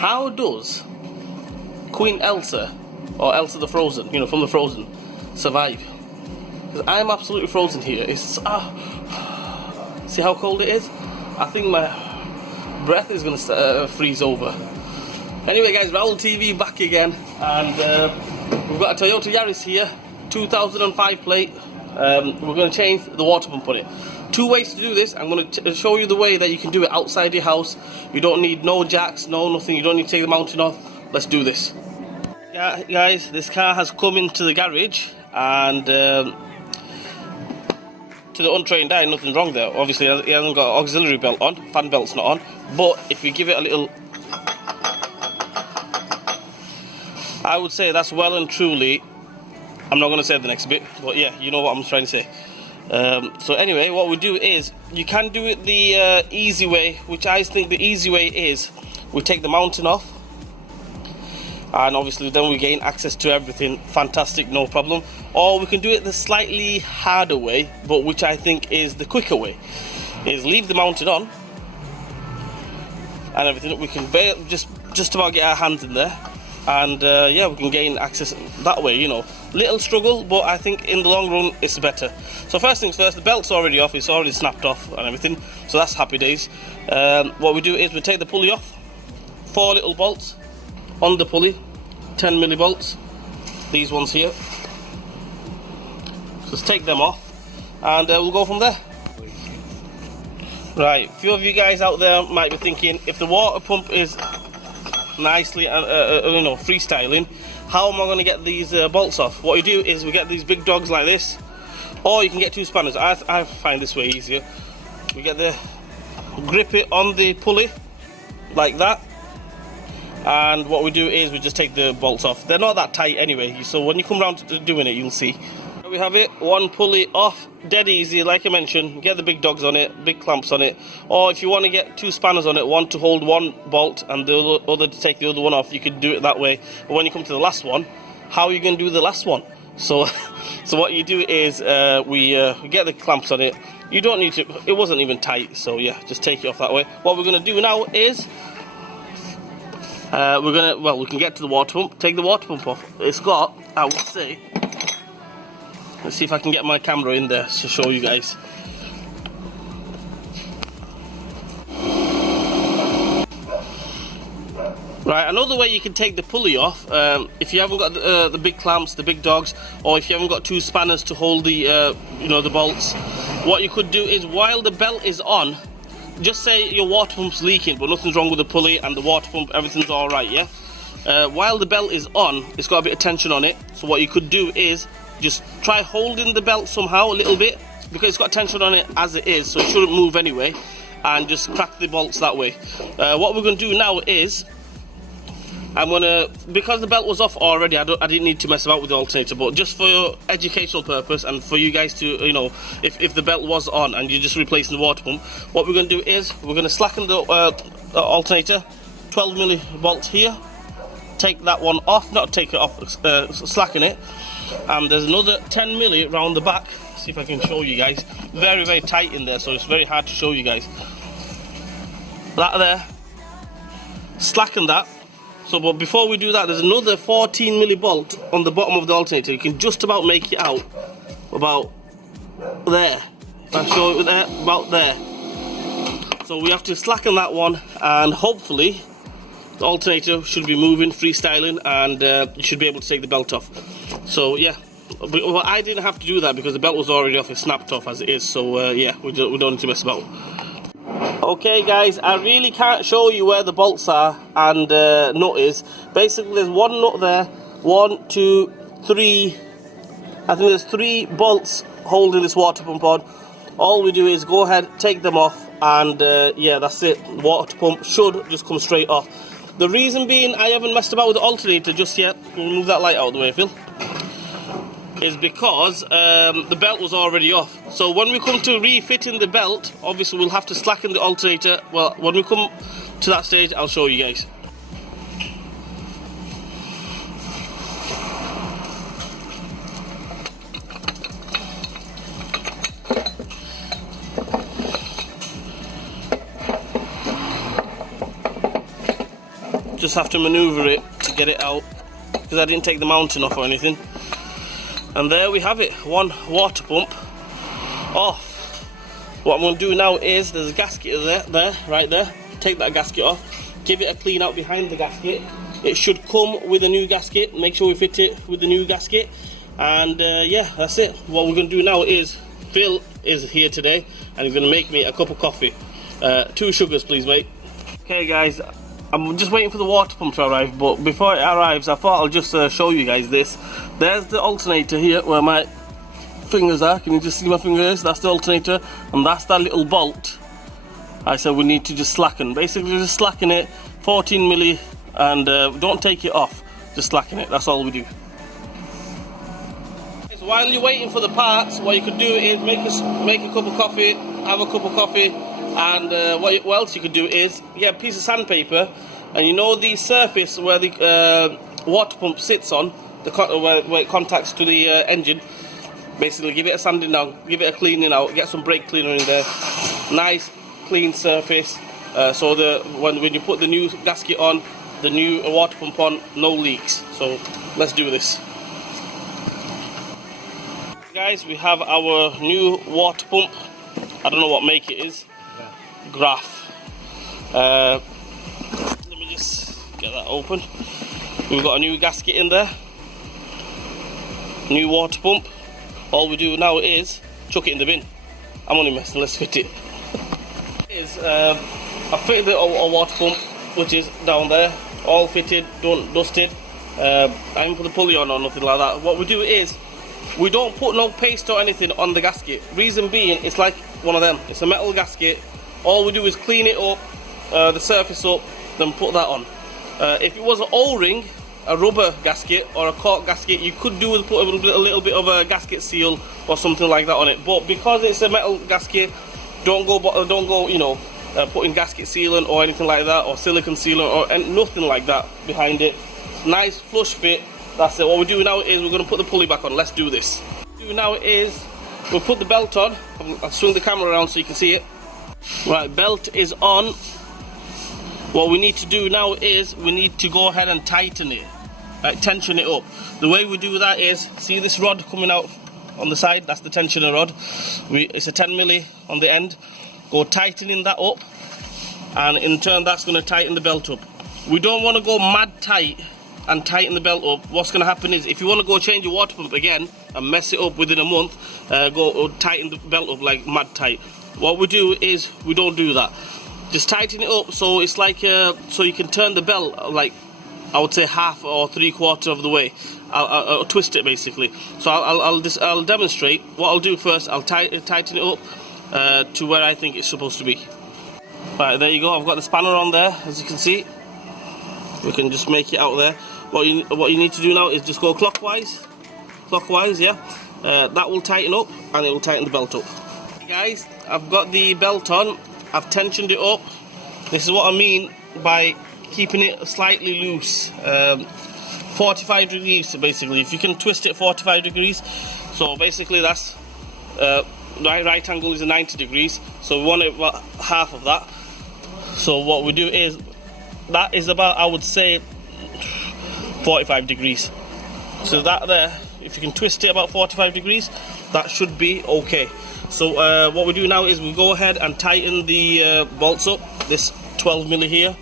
how does Queen Elsa, or Elsa the Frozen, you know, from the Frozen, survive? Because I'm absolutely frozen here. It's see how cold it is? I think my breath is gonna freeze over. Anyway, guys, Raoul TV back again, and we've got a Toyota Yaris here, 2005 plate. We're going to change the water pump on it. Two ways to do this. I'm going to show you the way that you can do it outside your house. You don't need no jacks, no nothing. You don't need to take the mounting off. Let's do this. Yeah, guys, this car has come into the garage, and to the untrained eye, nothing's wrong there. Obviously, he hasn't got an auxiliary belt on. Fan belt's not on. But if you give it a little, I would say that's well and truly. I'm not going to say the next bit, but yeah, you know what I'm trying to say. So anyway, what we do is, you can do it the easy way, which I think the easy way is, we take the mounting off, and obviously then we gain access to everything, fantastic, no problem. Or we can do it the slightly harder way, but which I think is the quicker way, is leave the mounting on, and everything, we can just about get our hands in there, and yeah, we can gain access that way, you know. Little struggle, but I think in the long run it's better. So first things first, the belt's already off, it's already snapped off and everything, so that's happy days. What we do is we take the pulley off, 4 little bolts on the pulley, 10 millivolts, these ones here. Just take them off, and we'll go from there. Right, a few of you guys out there might be thinking, if the water pump is nicely you know, freestyling, how am I going to get these bolts off? What you do is we get these big dogs like this, or you can get 2 spanners. I find this way easier. We get the grip it on the pulley like that, and what we do is we just take the bolts off. They're not that tight anyway, so when you come around to doing it, you'll see. There we have it, 1 pulley off, dead easy. Like I mentioned, get the big dogs on it, big clamps on it, or if you want to get 2 spanners on it, one to hold 1 bolt and the other to take the other one off, you could do it that way. But when you come to the last one, how are you going to do the last one? So what you do is we get the clamps on it. You don't need to, it wasn't even tight, so yeah, just take it off that way. What we're going to do now is we can get to the water pump, take the water pump off. It's got, I would say, let's see if I can get my camera in there to show you guys. Right, another way you can take the pulley off, if you haven't got the big clamps, the big dogs, or if you haven't got 2 spanners to hold the you know, the bolts, what you could do is, while the belt is on, just say your water pump's leaking, but nothing's wrong with the pulley and the water pump, everything's all right, yeah. While the belt is on, it's got a bit of tension on it. So what you could do is just try holding the belt somehow a little bit, because it's got tension on it as it is, so it shouldn't move anyway, and just crack the bolts that way. What we're going to do now is, I'm going to, because the belt was off already, I didn't need to mess about with the alternator, but just for educational purpose and for you guys to, you know, if the belt was on and you're just replacing the water pump, what we're going to do is we're going to slacken the alternator, 12 millivolts here, take that one off, not take it off, slacken it, and there's another 10 milli around the back. See if I can show you guys. Very, very tight in there, so it's very hard to show you guys. That there, slacken that. So, but before we do that, there's another 14 millivolt on the bottom of the alternator. You can just about make it out, about there. If I show it there, about there. So we have to slacken that one, and hopefully the alternator should be moving, freestyling, and you should be able to take the belt off. So yeah, but I didn't have to do that because the belt was already off, it snapped off as it is. So yeah, we don't need to mess about. Okay guys, I really can't show you where the bolts are and nut is. Basically there's 1 nut there, 1, 2, 3, I think there's 3 bolts holding this water pump on. All we do is go ahead, take them off, and yeah, that's it. Water pump should just come straight off. The reason being I haven't messed about with the alternator just yet, move that light out of the way, Phil, is because the belt was already off. So when we come to refitting the belt, obviously we'll have to slacken the alternator. Well, when we come to that stage, I'll show you guys. Just have to maneuver it to get it out, because I didn't take the mounting off or anything. And there we have it, one water pump off. What I'm going to do now is, there's a gasket there, right there. Take that gasket off, give it a clean out behind the gasket. It should come with a new gasket. Make sure we fit it with the new gasket. And yeah, that's it. What we're going to do now is, Phil is here today and he's going to make me a cup of coffee. 2 sugars please, mate. Okay guys, I'm just waiting for the water pump to arrive, but before it arrives I thought I'll just show you guys this. There's the alternator here where my fingers are. Can you just see my fingers? That's the alternator, and that's that little bolt I said we need to just slacken. Basically just slacken it 14 milli, and don't take it off, just slacken it, that's all we do. So while you're waiting for the parts, what you could do is make a cup of coffee, have a cup of coffee, and what else you could do is get a piece of sandpaper, and you know the surface where the water pump sits on, where it contacts to the engine. Basically give it a sanding down, give it a cleaning out, get some brake cleaner in there, nice clean surface, so when you put the new gasket on, the new water pump on, no leaks. So let's do this. Guys, we have our new water pump. I don't know what make it is. Graph. Let me just get that open. We've got a new gasket in there, new water pump. All we do now is chuck it in the bin. I'm only messing, let's fit it. I fitted a water pump, which is down there, all fitted, dusted. I haven't put the pulley on or nothing like that. What we do is, we don't put no paste or anything on the gasket. Reason being, it's like one of them. It's a metal gasket. All we do is clean it up, the surface up, then put that on. If it was an O-ring, a rubber gasket or a cork gasket, you could do with put a little bit of a gasket seal or something like that on it. But because it's a metal gasket, don't go, you know, putting gasket sealant or anything like that, or silicone sealant or nothing like that behind it. Nice flush fit. That's it. What we do now is we're going to put the pulley back on. Let's do this. What we do now is we'll put the belt on. I'll swing the camera around so you can see it. Right, belt is on. What we need to do now is we need to go ahead and tighten it, tension it up. The way we do that is, see this rod coming out on the side, that's the tensioner rod. It's a 10 milli on the end. Go tightening that up, and in turn that's going to tighten the belt up. We don't want to go mad tight and tighten the belt up. What's going to happen is, if you want to go change your water pump again and mess it up within a month, go tighten the belt up like mad tight. What we do is we don't do that. Just tighten it up so it's like so you can turn the belt like, I would say half or 3/4 of the way. I'll twist it basically. So I'll demonstrate. What I'll do first, I'll tighten it up to where I think it's supposed to be. Right, there you go. I've got the spanner on there, as you can see. We can just make it out there. What you need to do now is just go clockwise, yeah. That will tighten up and it will tighten the belt up. Hey guys, I've got the belt on. I've tensioned it up. This is what I mean by keeping it slightly loose. 45 degrees basically. If you can twist it 45 degrees. So basically that's right angle is a 90 degrees. So we want it about half of that. So what we do is, that is about, I would say, 45 degrees. So that there, if you can twist it about 45 degrees, that should be okay. So what we do now is we go ahead and tighten the bolts up, this 12 milli here,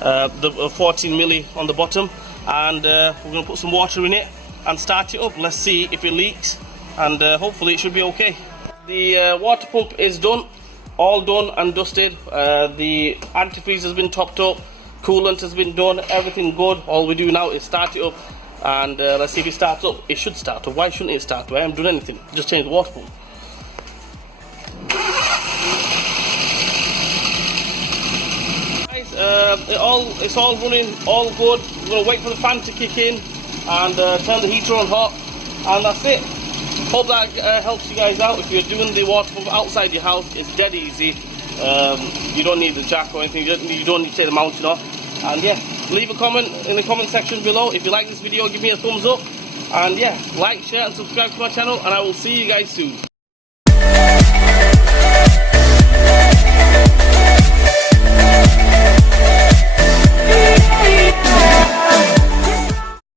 the 14 milli on the bottom, and we're going to put some water in it and start it up. Let's see if it leaks, and hopefully it should be okay. The water pump is done, all done and dusted. The antifreeze has been topped up, coolant has been done, everything good. All we do now is start it up, and let's see if it starts up. It should start up. Why shouldn't it start up? I haven't done anything, just changed the water pump. It's all running, all good. We're going to wait for the fan to kick in and turn the heater on hot, and that's it. Hope that helps you guys out. If you're doing the water pump outside your house, it's dead easy. You don't need the jack or anything, you don't need to take the mounting off. And yeah, leave a comment in the comment section below. If you like this video, give me a thumbs up, and yeah, like, share and subscribe to my channel, and I will see you guys soon.